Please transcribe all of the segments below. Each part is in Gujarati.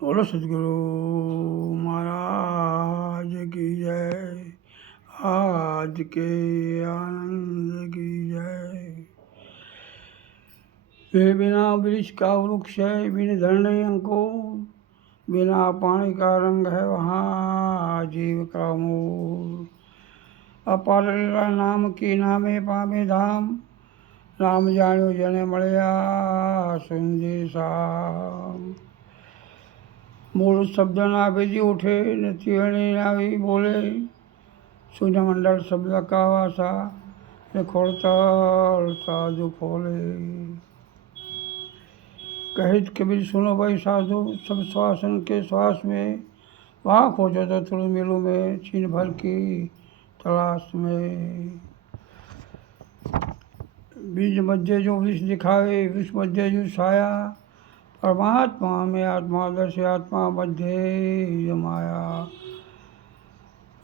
बोलो सदगुरु महाराज की जय, आज के आनंद की जय। वे बिना वृक्ष का वृक्ष है, बिन धन नहीं अंकुर, बिना पानी का रंग है वहाँ जीव का मूल। अपार लीला नाम की नामे पामे धाम, नाम जाण्यो जने મળ્યા સુંદર શામ। મૂળ શબ્દના ભેજી ઉઠે ને તીણી આવી બોલે, સૂર્યમંડળ શબ્દ का वासा ने खोड़ताल साधु खोले। कहित कबीर सुनो भाई साधु, सब श्वासन के श्वास में, वहाँ खोजो तो तुल मिलूँ में छीन भर की तलाश में। बीज मध्य जो विष दिखावे, विष मध्य जो छाया, परमात्मा में आत्मा दर्श आत्मा मध्य माया।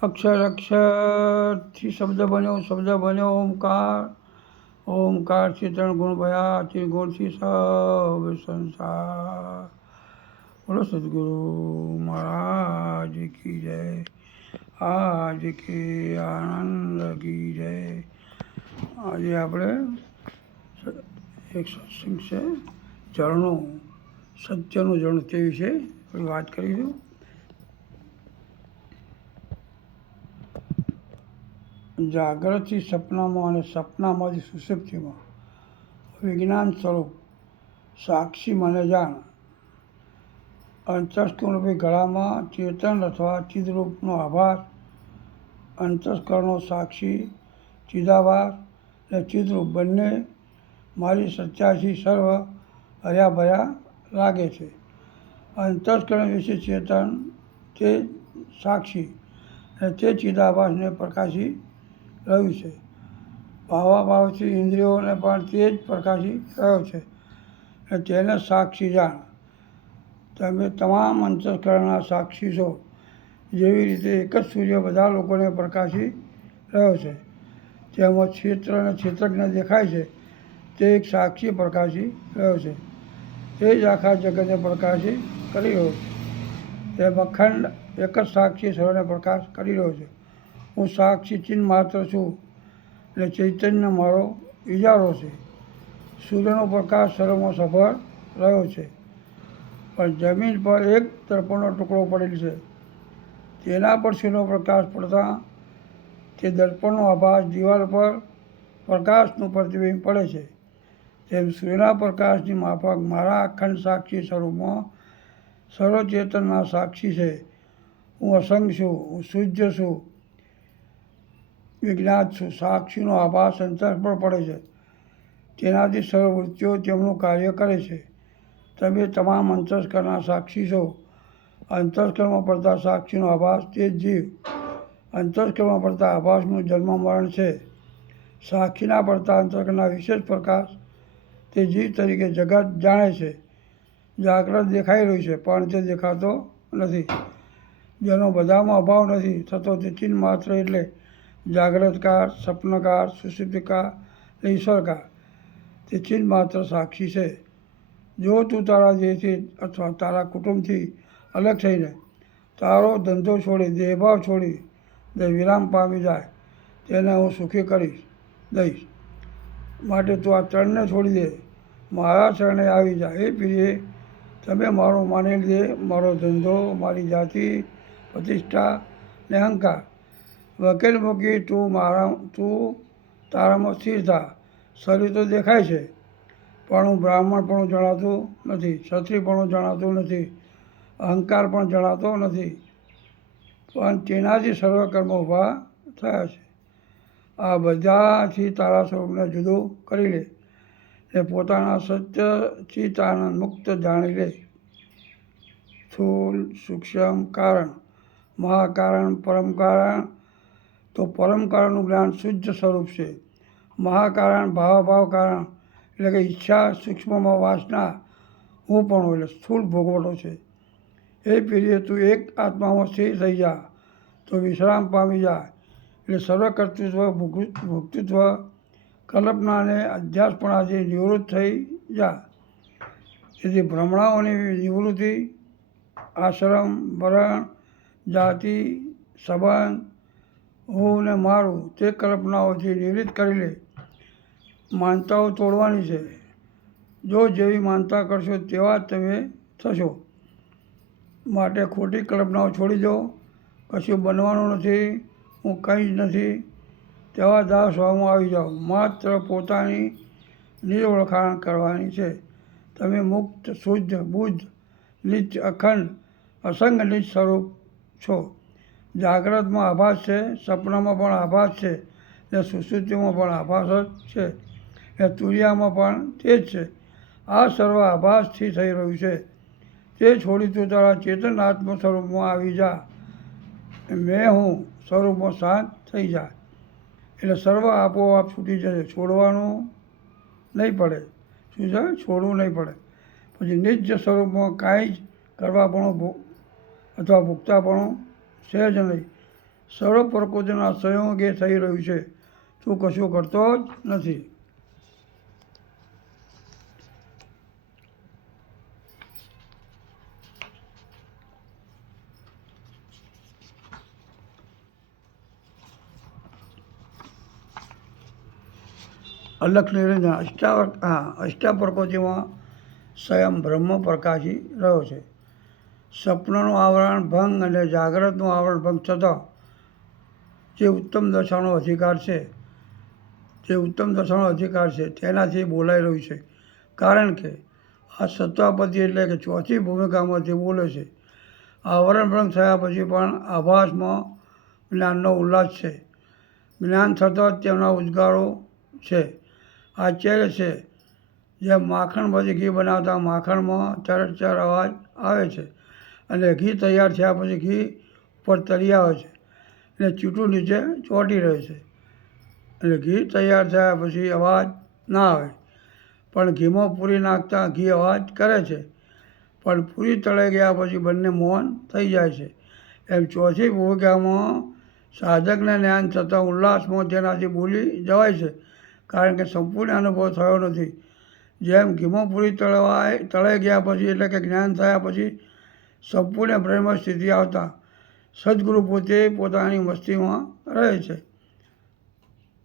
अक्षर अक्षर थी शब्द बन्यो ओमकार, ओमकार से त्रण गुण भया, तीन गुण थी सब संसार। बोलो सदगुरु महाराज की जय, आज के आनंद की जय। आज આપણે એક સત્સંગ છે ઝરણું, સત્યનું ઝરણું તે વિશે થોડી વાત કરીશું। જાગ્રતથી સપનામાં અને સપનામાંથી સુષુપ્તિમાં વિજ્ઞાન સ્વરૂપ સાક્ષી મને જાણ। અંતસ્કરણરૂપી ગળામાં ચેતન અથવા ચિદરૂપનો આભાસ, અંતસ્કરણનો સાક્ષી ચિદાભાસ અને ચિદરૂપ બંને મારી સત્યાસી સર્વ હર્યા ભર્યા લાગે છે। અંતસ્કરણ વિશે ચેતન તે સાક્ષી અને તે ચિદાભાસને પ્રકાશી રહ્યું છે। ભાવાભાવથી ઇન્દ્રિયોને પણ તે જ પ્રકાશી રહ્યો છે અને તેને સાક્ષી જાણ। તમે તમામ અંતસ્કરણના સાક્ષી છો, જેવી રીતે એક જ સૂર્ય બધા લોકોને પ્રકાશી રહ્યો છે, તેમાં ક્ષેત્ર અને ક્ષેત્રજ્ઞ દેખાય છે, તે એક સાક્ષી પ્રકાશી રહ્યો છે, તે જ આખા જગતને પ્રકાશી કરી રહ્યો છે। તેમ અખંડ એક જ સાક્ષી સર્વને પ્રકાશ કરી રહ્યો છે। હું સાક્ષી ચિહ્ન માત્ર છું એટલે ચૈતન્ય મારો ઇજારો છે। સૂર્યનો પ્રકાશ સર્વમાં સફળ રહ્યો છે, પણ જમીન પર એક દર્પણનો ટુકડો પડેલ છે, તેના પર સૂર્યનો પ્રકાશ પડતા તે દર્પણનો આભાસ દિવાલ પર પ્રકાશનું પ્રતિબિંબ પડે છે। તેમ સૂર્યના પ્રકાશની માફક મારા અખંડ સાક્ષી સ્વરૂપમાં સર્વચેતનના સાક્ષી છે। હું અસંગ છું, હું શુદ્ધ છું, વિજ્ઞાત છું। સાક્ષીનો આભાસ અંતર પર પડે છે, તેનાથી સર્વવૃત્તિઓ તેમનું કાર્ય કરે છે। તમે તમામ અંતસ્કરણના સાક્ષી છો। અંતસ્કરણમાં પડતા સાક્ષીનો આભાસ તે જ જીવ। અંતસ્કરણમાં પડતા આભાસનું જન્મ મરણ છે। સાક્ષીના પડતા અંતસ્કરણના વિશેષ પ્રકાશ તે જીવ તરીકે જગત જાણે છે। જાગ્રત દેખાઈ રહ્યું છે, પણ તે દેખાતો નથી, જેનો બધામાં અભાવ નથી થતો, તે ચિહ્ન માત્ર એટલે જાગ્રતકાર, સપનકાર, સુષુપ્તિકાર અને ઈશ્વરકાર, તે ચિહ્ન માત્ર સાક્ષી છે। જો તું તારા દેહથી અથવા તારા કુટુંબથી અલગ થઈને તારો ધંધો છોડી, દેહભાવ છોડી દે વિરામ પામી જાય, તેને હું સુખી કરી દઈશ। માટે તું આ ત્રણને છોડી દે, મારા શરણે આવી જા। એ પ્રિય, તમે મારું માની દે, મારો ધંધો, મારી જાતિ, પ્રતિષ્ઠા ને અહંકાર વકીલ મૂકી તું તારામાં સ્થિર થા। શરીર તો દેખાય છે, પણ હું બ્રાહ્મણપણું જણાતું નથી, ક્ષત્રિયપણું જણાતું નથી, અહંકાર પણ જણાતો નથી, પણ તેનાથી સર્વકર્મ ઊભા થયા છે। આ બધાથી તારા સ્વરૂપને જુદું કરી લે ને પોતાના સત્ય ચિત્તાનંદ મુક્ત જાણી લે। સ્થૂલ સૂક્ષ્મ કારણ, મહાકારણ, પરમ કારણ। તો પરમ કારણનું જ્ઞાન શુદ્ધ સ્વરૂપ છે। મહાકારણ ભાવાભાવ કારણ એટલે કે ઈચ્છા, સૂક્ષ્મમાં વાસના, હું પણ એટલે સ્થૂળ ભોગવટો છે। એ પ્રિય, તું એક આત્મામાં સ્થિર થઈ જા તો વિશ્રામ પામી જા, એટલે સર્વકર્તૃત્વ, ભોક્તૃત્વ, કલ્પનાને અધ્યાસપણાથી નિવૃત્ત થઈ જા. તેથી ભ્રમણાઓની નિવૃત્તિ, આશ્રમ, વરણ, જાતિ, સંબંધ, હું ને મારું તે કલ્પનાઓથી નિવૃત્ત કરી લે. માનતાઓ તોડવાની છે. જો જેવી માનતા કરશો તેવા જ તમે થશો. માટે ખોટી કલ્પનાઓ છોડી દો. કશું બનવાનું નથી, હું કંઈ જ નથી તેવા દાસ સ્વભાવમાં આવી જાઓ. માત્ર પોતાની નિજ ઓળખાણ કરવાની છે. તમે મુક્ત, શુદ્ધ, બુદ્ધ, નિત્ય, અખંડ, અસંગ નિજ સ્વરૂપ છો. જાગ્રતમાં આભાસ છે, સપનામાં પણ આભાસ છે, ને સુષુપ્તિમાં પણ આભાસ જ છે, ને તુરિયામાં પણ તે જ છે. આ સર્વ આભાસથી થઈ રહ્યું છે. તે છોડી તું તારા ચેતન આત્મ સ્વરૂપમાં આવી જા. મેં હું સ્વરૂપમાં શાંત થઈ જાય. એટલે સર્વ આપોઆપ છૂટી જશે. છોડવાનું નહીં પડે. શું છે? છોડવું નહીં પડે. પછી નિજ સ્વરૂપમાં કાંઈ જ કરવાપણું અથવા ભોગતાપણું છે જ નહીં. સર્વ પ્રકૃતિના સંયોગે થઈ રહ્યું છે. તું કશું કરતો જ નથી. અલખ નિરંજન અષ્ટાપ્રકૃતિમાં સ્વયં બ્રહ્મ પ્રકાશી રહ્યો છે. સ્વપ્નનું આવરણ ભંગ અને જાગ્રતનું આવરણ ભંગ છતાં જે ઉત્તમ દશાનો અધિકાર છે તેનાથી બોલાઈ રહ્યું છે. કારણ કે આ સત્તાપતિ એટલે કે ચોથી ભૂમિકામાંથી બોલે છે. આવરણ ભંગ થયા પછી પણ આભાસમાં જ્ઞાનનો ઉલ્લાસ છે. જ્ઞાન થતાં જ તેમના ઉદ્ગારો છે. આશ્ચર્ય છે. જેમ માખણમાંથી ઘી બનાવતા માખણમાં ચરચર અવાજ આવે છે અને ઘી તૈયાર થયા પછી ઘી ઉપર તરી આવે છે અને ચીટું નીચે ચોંટી રહે છે. અને ઘી તૈયાર થયા પછી અવાજ ના આવે, પણ ઘીમાં પૂરી નાખતા ઘી અવાજ કરે છે. પણ પૂરી તળાઈ ગયા પછી બંને મૌન થઈ જાય છે. એમ ચોથી ભૂમિકામાં સાધકને જ્ઞાન થતાં ઉલ્લાસમાં તેનાથી બોલી જવાય છે. કારણ કે સંપૂર્ણ અનુભવ થયો નથી. જેમ ઘીમાં પૂરી તળાઈ ગયા પછી એટલે કે જ્ઞાન થયા પછી સંપૂર્ણ બ્રહ્મ સ્થિતિ આવતા સદગુરુ પોતે પોતાની મસ્તીમાં રહે છે.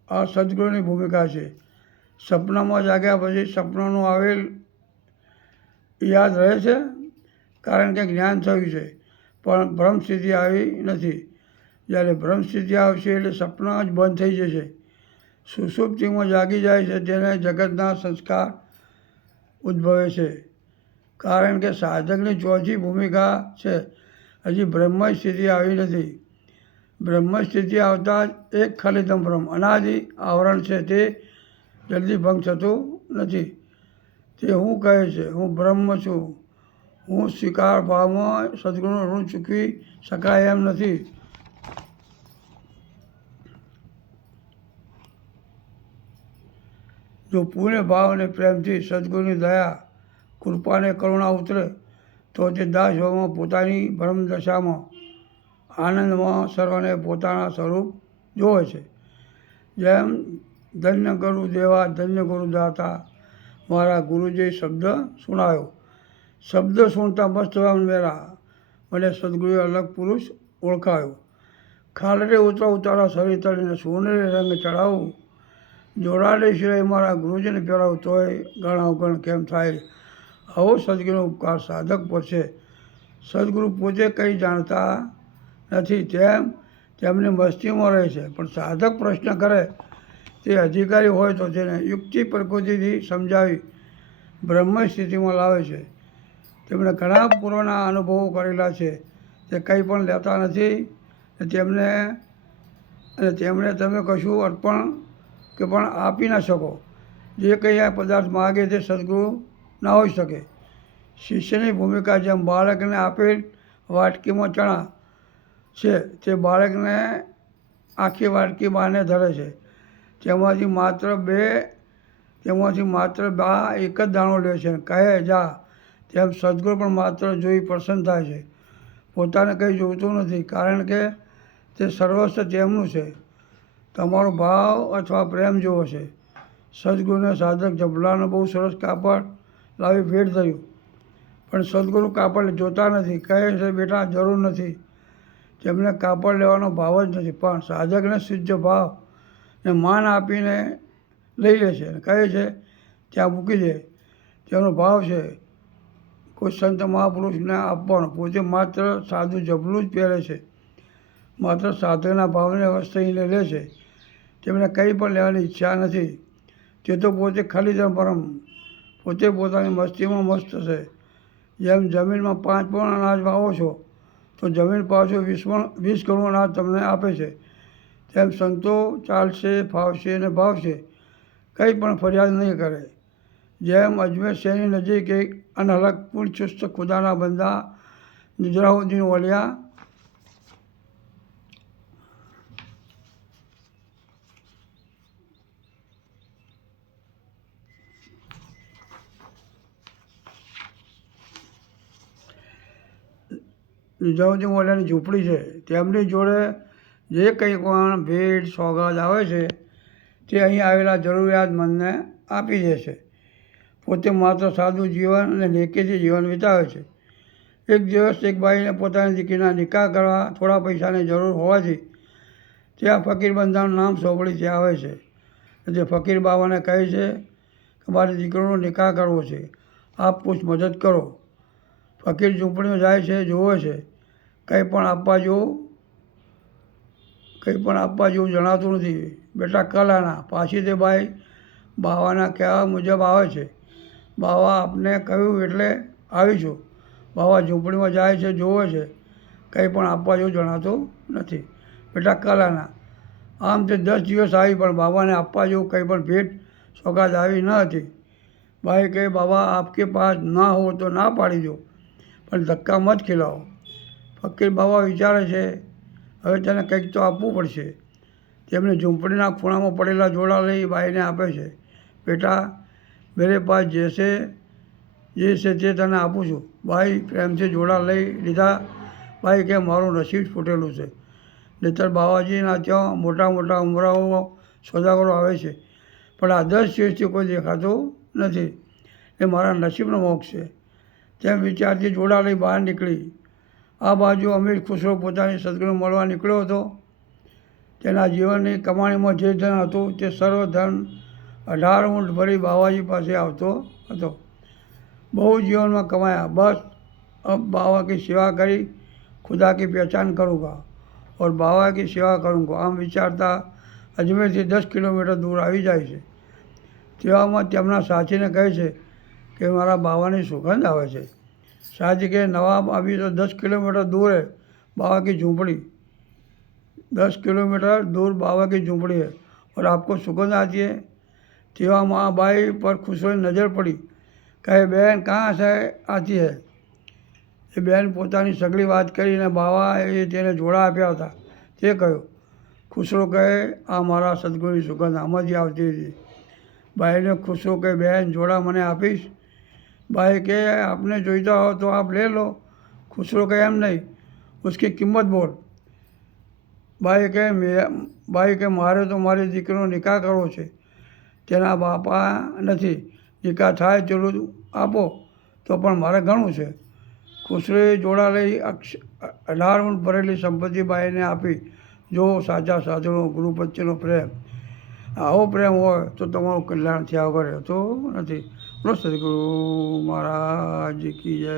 આ સદગુરુની ભૂમિકા છે. સપનામાં જાગ્યા પછી સપનાનું આવેલ યાદ રહે છે, કારણ કે જ્ઞાન થયું છે, પણ બ્રહ્મ સ્થિતિ આવી નથી. જ્યારે બ્રહ્મ સ્થિતિ આવશે એટલે સપના જ બંધ થઈ જશે. સુષુપ્તિમાં જાગી જાય છે તેને જગતના સંસ્કાર ઉદ્ભવે છે. કારણ કે સાધકની ચોથી ભૂમિકા છે. હજી બ્રહ્મ સ્થિતિ આવી નથી. બ્રહ્મ સ્થિતિ આવતા જ એક ખાલીદમ બ્રહ્મ અનાદિ આવરણ છે તે જલ્દી ભંગ થતું નથી. તે હું કહે છે, હું બ્રહ્મ છું. હું સ્વીકાર ભાવમાં સદગુરુનું ઋણ ચૂકવી શકાય એમ નથી. જો પૂર્ણ ભાવ અને પ્રેમથી સદગુરુની દયા, કૃપા અને કરુણા ઉતરે તો તે દાસ ભાવમાં પોતાની બ્રહ્મદશામાં આનંદમાં સર્વને પોતાના સ્વરૂપ જોવે છે. જેમ ધન્ય ગુરુ દેવા, ધન્ય ગુરુ દાતા, મારા ગુરુજી શબ્દ સુણાયો. શબ્દ સુણતા મસ્ત મેરા, મને સદગુરુએ અલગ પુરુષ ઓળખાયો. ખાલરે ઉતરાવું તારા શરીર તળીને સોનેરી રંગ ચડાવું. જોડાડે સિવાય મારા ગુરુજીને પહેરાવું તોય ગણાવગણ કેમ થાય. આવો સદગુરુનો ઉપકાર સાધક પર છે. સદગુરુ પોતે કંઈ જાણતા નથી તેમ તેમની મસ્તીમાં રહે છે. પણ સાધક પ્રશ્ન કરે તે અધિકારી હોય તો તેને યુક્તિ પ્રકૃતિથી સમજાવી બ્રહ્મ સ્થિતિમાં લાવે છે. તેમણે ઘણા પૂર્વના અનુભવો કરેલા છે. તે કંઈ પણ લેતા નથી તેમને તમે કશું અર્પણ કે પણ આપી ના શકો. જે કંઈ આ પદાર્થ માગે તે સદગુરુ ના હોઈ શકે. શિષ્યની ભૂમિકા જેમ બાળકને આપેલ વાટકીમાં ચણા છે તે બાળકને આખી વાટકી બાને ધરે છે. તેમાંથી માત્ર બા એક જ દાણો લે છે, કહે જા. તેમ સદગુરુ પણ માત્ર જોઈ પ્રસન્ન થાય છે. પોતાને કંઈ જોઈતું નથી, કારણ કે તે સર્વસ્વ તેમનું છે. તમારો ભાવ અથવા પ્રેમ જેવો છે. સદગુરુને સાધક જબલાનું બહુ સરસ કાપડ લાવી ભેટ ધર્યું, પણ સદગુરુ કાપડ જોતા નથી. કહે છે, બેટા જરૂર નથી. તેમને કાપડ લેવાનો ભાવ જ નથી, પણ સાધકને શુદ્ધ ભાવ ને માન આપીને લઈ લે છે. કહે છે ત્યાં મૂકી દે, તેનો ભાવ છે કોઈ સંત મહાપુરુષને આપવાનો. પોતે માત્ર સાદું જબલું જ પહેરે છે, માત્ર સાધકના ભાવને વસ્ત્રહીને લે છે. તેમને કંઈ પણ લેવાની ઈચ્છા નથી. તે તો પોતે ખાલીજન પરમ, પોતે પોતાની મસ્તીમાં મસ્ત છે. જેમ જમીનમાં 5 પણ અનાજ વાવો છો તો જમીન પાછું 20 ગણું અનાજ તમને આપે છે. તેમ સંતો ચાલશે, ફાવશે અને ભાવશે, કંઈ પણ ફરિયાદ નહીં કરે. જેમ અજમેર શહેરની નજીક એક અનહલક પુરચુસ્ત ખુદાના બંદા નિઝામુદ્દીન ઓલિયા નિઝામુદ્દીન ઓલિયાની ઝૂંપડી છે. તેમની જોડે જે કંઈ પણ ભેટ સોગાદ આવે છે તે અહીં આવેલા જરૂરિયાતમંદને આપી દે છે. પોતે માત્ર સાદું જીવન અને નેકીથી જીવન વિતાવે છે. એક દિવસ એક બાઈને પોતાની દીકરીના નિકાહ કરવા થોડા પૈસાની જરૂર હોવાથી ત્યાં ફકીર બંધાનું નામ સાંભળી ત્યાં આવે છે. તે ફકીર બાબાને કહે છે કે મારી દીકરીનો નિકાહ કરવો છે, આપ કુછ મદદ કરો. ફકીર ઝૂંપડીમાં જાય છે, જુએ છે, કંઈ પણ આપવા જેવું જણાતું નથી. બેટા કલ આના. પાછી તે બાઈ બાવાના કહેવા મુજબ આવે છે. બાવા આપને કહ્યું એટલે આવી છું. બાવા ઝૂંપડીમાં જાય છે, જુએ છે, કંઈ પણ આપવા જેવું જણાતું નથી. બેટા કલ આના. આમ તે 10 દિવસ આવી, પણ બાબાને આપવા જેવું કંઈ પણ ભેટ સોગાદ આવી ન હતી. બાઈ કહે, બાબા આપકે પાસ ના હો તો ના પાડી દો, પણ ધક્કા મત ખિલાઓ. ફકીર બાબા વિચારે છે, હવે તેને કંઈક તો આપવું પડશે. તેમને ઝૂંપડીના ખૂણામાં પડેલા જોડા લઈ બાઈને આપે છે. બેટા મેરે પાસ જે છે તે તને આપું છું. બાઈ પ્રેમથી જોડા લઈ લીધા. બાઈ કે મારું નસીબ ફૂટેલું છે. નહીંતર બાવાજીના ત્યાં મોટા મોટા ઉમરાઓ સોદાગરો આવે છે, પણ આ 10 દિવસથી કોઈ દેખાતું નથી. એ મારા નસીબનો મોક્ષ છે. તેમ વિચારથી જોડા લઈ બહાર નીકળી. આ બાજુ અમીર ખુસરો પોતાની સદગુરુ મળવા નીકળ્યો હતો. તેના જીવનની કમાણીમાં જે ધન હતું તે સર્વ ધન 18 ઊંટ ભરી બાવાજી પાસે આવતો હતો. બહુ જીવનમાં કમાયા, બસ अब बाबा की सेवा કરી खुदा की पहचान करूँगा और बाबा की सेवा करूँगा. આમ વિચારતા અજમેરથી 10 કિલોમીટર દૂર આવી જાય છે. તેવામાં તેમના સાથીને કહે છે કે મારા બાવાની સુગંધ આવે છે. સાથી કે નવાબ अभी तो 10 किलोमीटर दूर है बाबा की झूंपड़ी, 10 किलोमीटर दूर बाबा की झूंपड़ी है और आपको सुगंध आती है. તેવામાં બાઈ પર ખુશોની નજર પડી. કહે, બહેન કહાં સે આતી હૈ. એ બહેન પોતાની સગળી વાત કરીને બાવાએ તેને જોડા આપ્યા હતા તે કહ્યું. ખુસરો કહે, આ મારા સદગુરુની સુગંધ આમાંથી આવતી હતી. બાઈને ખુસરો કહે, બહેન જોડા મને આપીશ. બાઈ કહે, આપને જોઈતા હો તો આપ લે લો. ખુસરો કહે, એમ નહીં, ઉસકી કિંમત બોલ. બાઈ કહે મારે તો મારી દીકરીનો નિકાહ કરવો છે, તેના બાપા નથી. નિકાહ થાય તેટલું આપો તો પણ મારે ઘણું છે. ખુસરોએ જોડા લઈ 18 ઊંટ ભરેલી સંપત્તિ બાઈને આપી. જો સાચા સાધુનો ગુરુ પ્રત્યેનો પ્રેમ, આવો પ્રેમ હોય તો તમારું કલ્યાણ થયા વગર રહેતો નથી. બોલો સદગુરુ મહારાજ કી જય,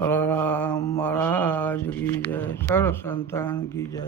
અલારામ મહારાજ કી જય, સર્વ સંતાન કી જય.